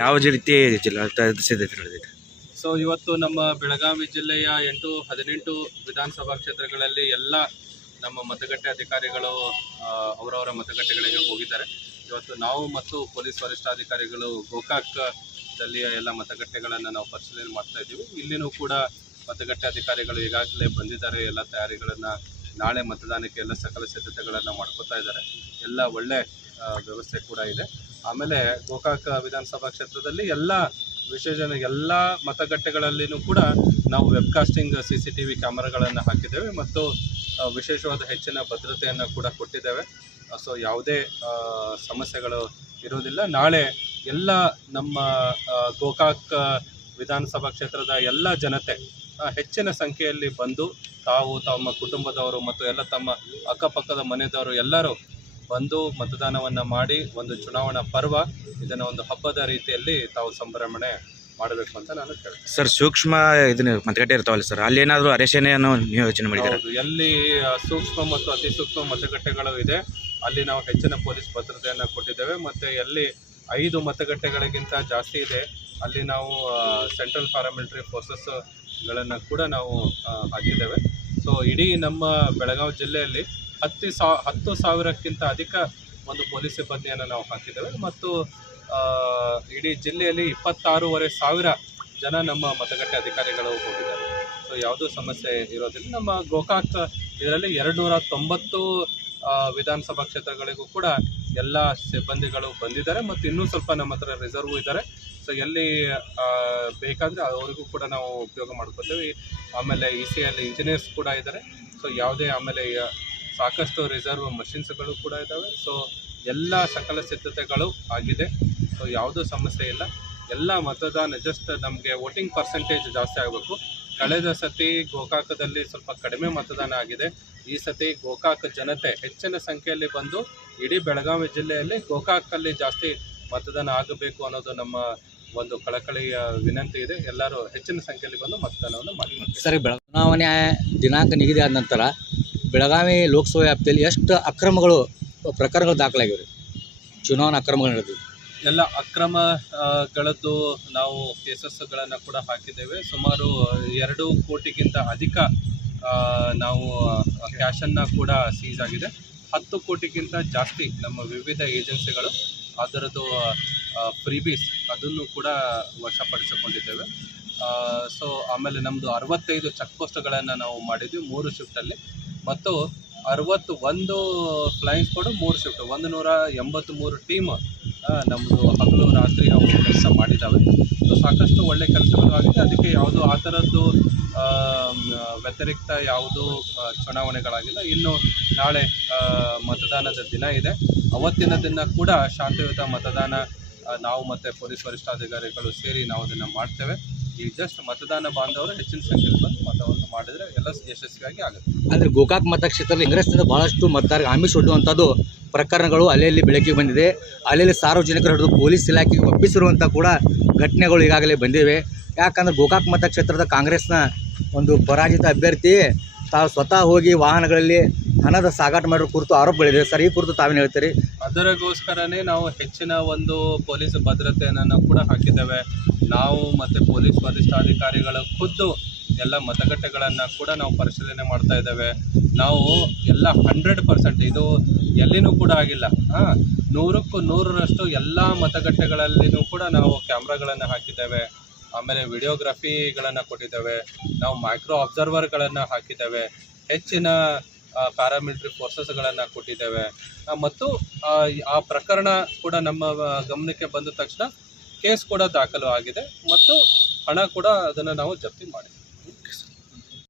ಯಾವ ರೀತಿ ಜಿಲ್ಲಾಡಳಿತ ಸೊ ಇವತ್ತು ನಮ್ಮ ಬೆಳಗಾವಿ ಜಿಲ್ಲೆಯ ಎಂಟು ಹದಿನೆಂಟು ವಿಧಾನಸಭಾ ಕ್ಷೇತ್ರಗಳಲ್ಲಿ ಎಲ್ಲ ನಮ್ಮ ಮತಗಟ್ಟೆ ಅಧಿಕಾರಿಗಳು ಅವರವರ ಮತಗಟ್ಟೆಗಳಿಗೆ ಹೋಗಿದ್ದಾರೆ ಇವತ್ತು ನಾವು ಮತ್ತು ಪೊಲೀಸ್ ವರಿಷ್ಠಾಧಿಕಾರಿಗಳು ದಲ್ಲಿಯ ಎಲ್ಲ ಮತಗಟ್ಟೆಗಳನ್ನು ನಾವು ಪರಿಶೀಲನೆ ಮಾಡ್ತಾ ಇದ್ದೀವಿ ಇಲ್ಲಿನೂ ಕೂಡ ಮತಗಟ್ಟೆ ಅಧಿಕಾರಿಗಳು ಈಗಾಗಲೇ ಬಂದಿದ್ದಾರೆ ಎಲ್ಲ ತಯಾರಿಗಳನ್ನು ನಾಳೆ ಮತದಾನಕ್ಕೆ ಎಲ್ಲ ಸಕಲ ಸಿದ್ಧತೆಗಳನ್ನು ಮಾಡ್ಕೋತಾ ಇದ್ದಾರೆ ಎಲ್ಲ ಒಳ್ಳೆ ವ್ಯವಸ್ಥೆ ಕೂಡ ಇದೆ ಆಮೇಲೆ ಗೋಕಾಕ್ ವಿಧಾನಸಭಾ ಕ್ಷೇತ್ರದಲ್ಲಿ ಎಲ್ಲ ವಿಶೇಷ ಎಲ್ಲ ಮತಗಟ್ಟೆಗಳಲ್ಲಿನೂ ಕೂಡ ನಾವು casting C C T V ಕ್ಯಾಮರಾಗಳನ್ನು ಹಾಕಿದ್ದೇವೆ ಮತ್ತು ವಿಶೇಷವಾದ ಹೆಚ್ಚಿನ ಭದ್ರತೆಯನ್ನು ಕೂಡ ಕೊಟ್ಟಿದ್ದೇವೆ ಸೊ ಯಾವುದೇ ಸಮಸ್ಯೆಗಳು ಇರುವುದಿಲ್ಲ ನಾಳೆ ಎಲ್ಲ ನಮ್ಮ ಗೋಕಾಕ್ ವಿಧಾನಸಭಾ ಕ್ಷೇತ್ರದ ಎಲ್ಲ ಜನತೆ ಹೆಚ್ಚಿನ ಸಂಖ್ಯೆಯಲ್ಲಿ ಬಂದು ತಾವು ತಮ್ಮ ಕುಟುಂಬದವರು ಮತ್ತು ಎಲ್ಲ ತಮ್ಮ ಅಕ್ಕಪಕ್ಕದ ಮನೆಯವರು ಎಲ್ಲರೂ ಬಂದು ಮತದಾನವನ್ನು ಮಾಡಿ ಒಂದು ಚುನಾವಣಾ ಪರ್ವ ಇದನ್ನು ಒಂದು ಹಬ್ಬದ ರೀತಿಯಲ್ಲಿ ತಾವು ಸಂಭ್ರಮಣೆ ಮಾಡಬೇಕು ಅಂತ ನಾನು ಕೇಳ್ತೀನಿ ಸರ್ ಸೂಕ್ಷ್ಮ ಇದನ್ನು ಮತಗಟ್ಟೆ ಇರ್ತಾವಲ್ಲ ಸರ್ ಅಲ್ಲಿ ಏನಾದರೂ ಅರೇಷಣೆಯನ್ನು ನಿಯೋಜನೆ ಮಾಡಿದ್ದಾರೆ ಎಲ್ಲಿ ಸೂಕ್ಷ್ಮ ಮತ್ತು ಅತಿ ಸೂಕ್ಷ್ಮ ಮತಗಟ್ಟೆಗಳು ಇದೆ ಅಲ್ಲಿ ನಾವು ಹೆಚ್ಚಿನ ಪೊಲೀಸ್ ಭದ್ರತೆಯನ್ನು ಕೊಟ್ಟಿದ್ದೇವೆ ಮತ್ತು ಅಲ್ಲಿ ಐದು ಮತಗಟ್ಟೆಗಳಿಗಿಂತ ಜಾಸ್ತಿ ಇದೆ ಅಲ್ಲಿ ನಾವು ಸೆಂಟ್ರಲ್ ಪ್ಯಾರಾಮಿಲಿಟರಿ ಫೋರ್ಸಸ್ಗಳನ್ನು ಕೂಡ ನಾವು ಹಾಕಿದ್ದೇವೆ ಸೊ ಇಡೀ ನಮ್ಮ ಬೆಳಗಾವಿ ಜಿಲ್ಲೆಯಲ್ಲಿ ಹತ್ತು ಸಾ ಹತ್ತು ಸಾವಿರಕ್ಕಿಂತ ಅಧಿಕ ಒಂದು ಪೊಲೀಸ್ ಸಿಬ್ಬಂದಿಯನ್ನು ನಾವು ಹಾಕಿದ್ದೇವೆ ಮತ್ತು ಇಡೀ ಜಿಲ್ಲೆಯಲ್ಲಿ ಇಪ್ಪತ್ತಾರೂವರೆ ಸಾವಿರ ಜನ ನಮ್ಮ ಮತಗಟ್ಟೆ ಅಧಿಕಾರಿಗಳು ಹೋಗಿದ್ದಾರೆ ಸೊ ಯಾವುದೂ ಸಮಸ್ಯೆ ಇರೋದಿಲ್ಲ ನಮ್ಮ ಗೋಕಾಕ್ ಇದರಲ್ಲಿ ಎರಡು ನೂರ ತೊಂಬತ್ತು ವಿಧಾನಸಭಾ ಕ್ಷೇತ್ರಗಳಿಗೂ ಕೂಡ ಎಲ್ಲ ಸಿಬ್ಬಂದಿಗಳು ಬಂದಿದ್ದಾರೆ ಮತ್ತು ಇನ್ನೂ ಸ್ವಲ್ಪ ನಮ್ಮ ಹತ್ರ ರಿಸರ್ವ್ ಇದ್ದಾರೆ ಸೊ ಎಲ್ಲಿ ಬೇಕಾದರೆ ಅವರಿಗೂ ಕೂಡ ನಾವು ಉಪಯೋಗ ಮಾಡ್ಕೋತೀವಿ ಆಮೇಲೆ ಇ ಸಿ ಎಲ್ಲಿ ಇಂಜಿನಿಯರ್ಸ್ ಕೂಡ ಇದ್ದಾರೆ ಸೊ ಯಾವುದೇ ಆಮೇಲೆ ಸಾಕಷ್ಟು ರಿಸರ್ವ್ ಮಷಿನ್ಸ್ಗಳು ಕೂಡ ಇದ್ದಾವೆ ಸೊ ಎಲ್ಲ ಸಕಲ ಸಿದ್ಧತೆಗಳು ಆಗಿದೆ ಸೊ ಯಾವುದೂ ಸಮಸ್ಯೆ ಇಲ್ಲ ಎಲ್ಲ ಮತದಾನ ಜಸ್ಟ್ ನಮಗೆ ವೋಟಿಂಗ್ ಪರ್ಸೆಂಟೇಜ್ ಜಾಸ್ತಿ ಆಗಬೇಕು ಕಳೆದ ಸತಿ ಗೋಕಾಕದಲ್ಲಿ ಸ್ವಲ್ಪ ಕಡಿಮೆ ಮತದಾನ ಆಗಿದೆ ಈ ಸತಿ ಗೋಕಾಕ ಜನತೆ ಹೆಚ್ಚಿನ ಸಂಖ್ಯೆಯಲ್ಲಿ ಬಂದು ಇಡೀ ಬೆಳಗಾವಿ ಜಿಲ್ಲೆಯಲ್ಲಿ ಗೋಕಾಕಲ್ಲಿ ಜಾಸ್ತಿ ಮತದಾನ ಆಗಬೇಕು ಅನ್ನೋದು ನಮ್ಮ ಒಂದು ಕಳಕಳಿಯ ವಿನಂತಿ ಇದೆ ಎಲ್ಲರೂ ಹೆಚ್ಚಿನ ಸಂಖ್ಯೆಯಲ್ಲಿ ಬಂದು ಮತದಾನವನ್ನು ಮಾಡಿ ಸರಿ ಚುನಾವಣೆ ದಿನಾಂಕ ನಿಗದಿ ಆದ ನಂತರ ಬೆಳಗಾವಿ ಲೋಕಸಭಾ ವ್ಯಾಪ್ತಿಯಲ್ಲಿ ಎಷ್ಟು ಅಕ್ರಮಗಳು ಪ್ರಕರಣಗಳು ದಾಖಲಾಗಿವೆ ಚುನಾವಣಾ ಅಕ್ರಮಗಳು ನಡೆದಿವೆ ಎಲ್ಲ ಅಕ್ರಮಗಳದ್ದು ನಾವು ಕೇಸಸ್ಗಳನ್ನು ಕೂಡ ಹಾಕಿದ್ದೇವೆ ಸುಮಾರು ಎರಡು ಕೋಟಿಗಿಂತ ಅಧಿಕ ನಾವು ಕ್ಯಾಶನ್ನು ಕೂಡ ಸೀಸ್ ಆಗಿದೆ ಹತ್ತು ಕೋಟಿಗಿಂತ ಜಾಸ್ತಿ ನಮ್ಮ ವಿವಿಧ ಏಜೆನ್ಸಿಗಳು ಅದರದ್ದು ಪ್ರೀಬೀಸ್ ಅದನ್ನು ಕೂಡ ವಶಪಡಿಸಿಕೊಂಡಿದ್ದೇವೆ ಸೊ ಆಮೇಲೆ ನಮ್ಮದು ಅರವತ್ತೈದು ಚೆಕ್ ಪೋಸ್ಟ್ಗಳನ್ನು ನಾವು ಮಾಡಿದ್ವಿ ಮೂರು ಶಿಫ್ಟಲ್ಲಿ ಮತ್ತು ಅರವತ್ತು ಒಂದು ಫ್ಲೈಂಗ್ಸ್ ಮೂರು ಶಿಫ್ಟ್ ಒಂದು ನೂರ ಎಂಬತ್ತ್ಮೂರು ಟೀಮ್ ನಮ್ಮದು ಹಗಲು ರಾತ್ರಿ ಅವರು ಕೆಲಸ ಮಾಡಿದ್ದಾವೆ ಸೊ ಸಾಕಷ್ಟು ಒಳ್ಳೆ ಕೆಲಸಗಳು ಆಗಿದೆ ಅದಕ್ಕೆ ಯಾವುದು ಆ ಥರದ್ದು ವ್ಯತಿರಿಕ್ತ ಯಾವುದು ಚುನಾವಣೆಗಳಾಗಿಲ್ಲ ಇನ್ನು ನಾಳೆ ಮತದಾನದ ದಿನ ಇದೆ ಅವತ್ತಿನ ದಿನ ಕೂಡ ಶಾಂತಿಯುತ ಮತದಾನ ನಾವು ಮತ್ತು ಪೊಲೀಸ್ ವರಿಷ್ಠಾಧಿಕಾರಿಗಳು ಸೇರಿ ನಾವು ಅದನ್ನು ಮಾಡ್ತೇವೆ ಈ ಜಸ್ಟ್ ಮತದಾನ ಬಾಂಧವರು ಹೆಚ್ಚಿನ ಸಂಖ್ಯೆಯಲ್ಲಿ ಬಂದು ಮತವನ್ನು ಮಾಡಿದರೆ ಎಲ್ಲ ಯಶಸ್ವಿಯಾಗಿ ಆಗುತ್ತೆ ಅಂದರೆ ಗೋಕಾಕ್ ಮತಕ್ಷೇತ್ರದಲ್ಲಿ ಕಾಂಗ್ರೆಸ್ನಿಂದ ಬಹಳಷ್ಟು ಮತದಾರರಿಗೆ ಆಮಿಷ ಒಡ್ಡುವಂಥದ್ದು ಪ್ರಕರಣಗಳು ಅಲ್ಲಲ್ಲಿ ಬೆಳಕಿಗೆ ಬಂದಿದೆ ಅಲ್ಲಲ್ಲಿ ಸಾರ್ವಜನಿಕರು ಹಿಡಿದು ಪೊಲೀಸ್ ಇಲಾಖೆಗೆ ಒಪ್ಪಿಸಿರುವಂಥ ಕೂಡ ಘಟನೆಗಳು ಈಗಾಗಲೇ ಬಂದಿವೆ ಯಾಕಂದ್ರೆ ಗೋಕಾಕ್ ಮತಕ್ಷೇತ್ರದ ಕಾಂಗ್ರೆಸ್ನ ಒಂದು ಪರಾಜಿತ ಅಭ್ಯರ್ಥಿ ತಾವು ಸ್ವತಃ ಹೋಗಿ ವಾಹನಗಳಲ್ಲಿ ಹಣದ ಸಾಗಾಟ ಮಾಡಿರೋ ಕುರಿತು ಆರೋಪಗಳಿದೆ ಸರ್ ಈ ಕುರಿತು ತಾವೇನು ಹೇಳ್ತೀರಿ ಅದರಗೋಸ್ಕರನೇ ನಾವು ಹೆಚ್ಚಿನ ಒಂದು ಪೊಲೀಸ್ ಭದ್ರತೆಯನ್ನು ಕೂಡ ಹಾಕಿದ್ದೇವೆ ನಾವು ಮತ್ತು ಪೊಲೀಸ್ ವರಿಷ್ಠಾಧಿಕಾರಿಗಳ ಖುದ್ದು ಎಲ್ಲ ಮತಗಟ್ಟೆಗಳನ್ನು ಕೂಡ ನಾವು ಪರಿಶೀಲನೆ ಮಾಡ್ತಾ ಇದ್ದೇವೆ ನಾವು ಎಲ್ಲ ಹಂಡ್ರೆಡ್ ಪರ್ಸೆಂಟ್ ಇದು ಎಲ್ಲಿನೂ ಕೂಡ ಆಗಿಲ್ಲ ಹಾಂ ನೂರಕ್ಕೂ ನೂರರಷ್ಟು ಎಲ್ಲ ಮತಗಟ್ಟೆಗಳಲ್ಲಿನೂ ಕೂಡ ನಾವು ಕ್ಯಾಮ್ರಾಗಳನ್ನು ಹಾಕಿದ್ದೇವೆ ಆಮೇಲೆ ವಿಡಿಯೋಗ್ರಫಿಗಳನ್ನು ಕೊಟ್ಟಿದ್ದೇವೆ ನಾವು ಮೈಕ್ರೋ ಅಬ್ಸರ್ವರ್ಗಳನ್ನು ಹಾಕಿದ್ದೇವೆ ಹೆಚ್ಚಿನ ಪ್ಯಾರಾಮಿಲಿಟ್ರಿ ಫೋರ್ಸಸ್ಗಳನ್ನು ಕೊಟ್ಟಿದ್ದೇವೆ ಮತ್ತು ಆ ಪ್ರಕರಣ ಕೂಡ ನಮ್ಮ ಗಮನಕ್ಕೆ ಬಂದ ತಕ್ಷಣ ಕೇಸ್ ಕೂಡ ದಾಖಲು ಆಗಿದೆ ಮತ್ತು ಹಣ ಕೂಡ ಅದನ್ನು ನಾವು ಜಪ್ತಿ ಮಾಡಿದ್ದೇವೆ